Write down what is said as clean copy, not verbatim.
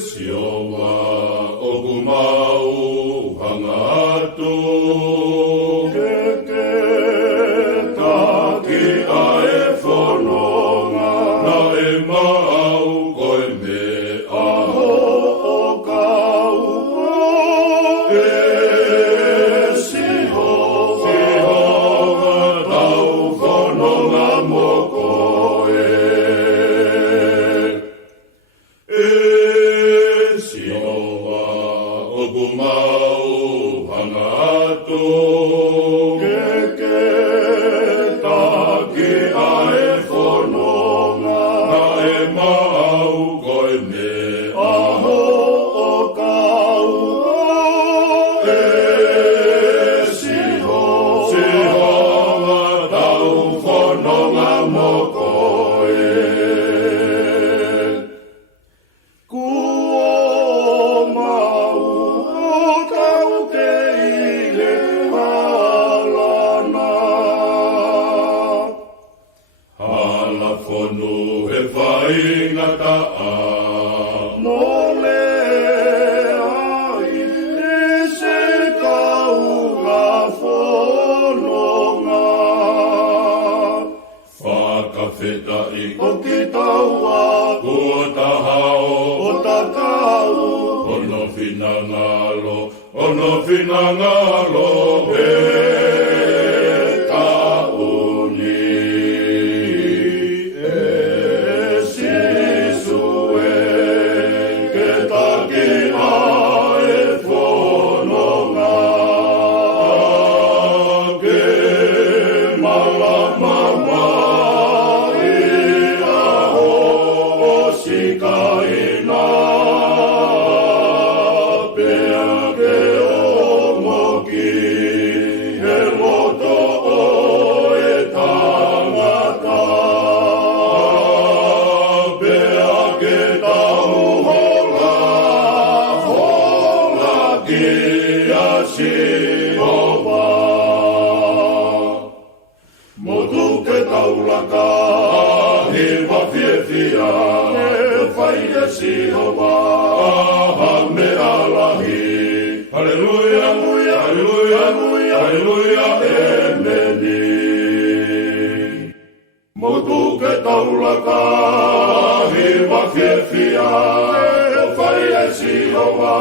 Siowa o kumau hangatu Keke taki ae whanonga na e mau koe me aho o kau e siho tau whanonga mo koe Siowa o kumau hangatu Keke taki ae whanonga na e mau koe me aho o kau e siho tau whanonga mo koe Kua mau o tau ke ile halana Hala whonu he whaingata a Mole ai e se kaunga whanonga Whakawhetai O ki taua kua tahao o ta kau Ono whina ngalo he tauni e sisu e ke taki ae whanonga ke malama mai aho o sikaina pea ke omoki he moto o e tangata pea ke tau hola ki a Sihowa Motu ke taulaka he wawhiawhia e whai e Sihowa aha me alahi Hallelujah, Hallelujah, hallelujah, emeni Motu ke taulaka he wawhiawhia e whai e Sihowa